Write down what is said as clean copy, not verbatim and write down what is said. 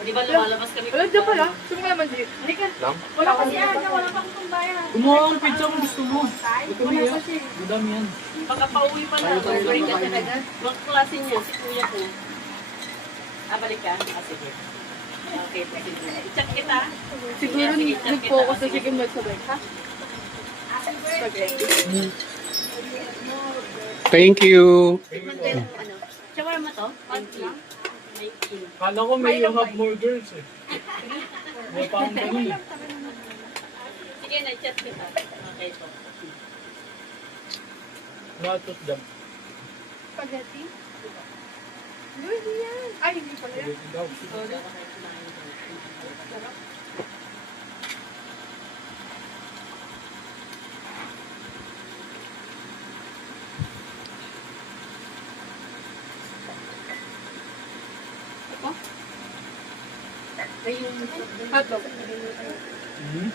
Di ba lumalabas kami? Wala dyan pala. Sino ka naman dito? Halika. Lang? Wala kasi aga, wala pa akong bayan. Gumawa ng pizza kung gusto mo. Ito mo yan. Madami yan. Baka pauwi pa na. Break ka agad. Mga klase niya, si kuya ko. Balik ka? Sige. Okay, sige. I-check kita. Siguro nag-focus na sige magsabay, ha? Spaghetti. Thank you. Ano? Shawarma to? 1 lang? 19. Kala ko may you have more girls eh. May pang ganun eh. Sige, na-chat kita. Okay po. Not of them. Spaghetti? Hindi yan. Ay, hindi pala yan. Ay, yung Hotdog. Hmm?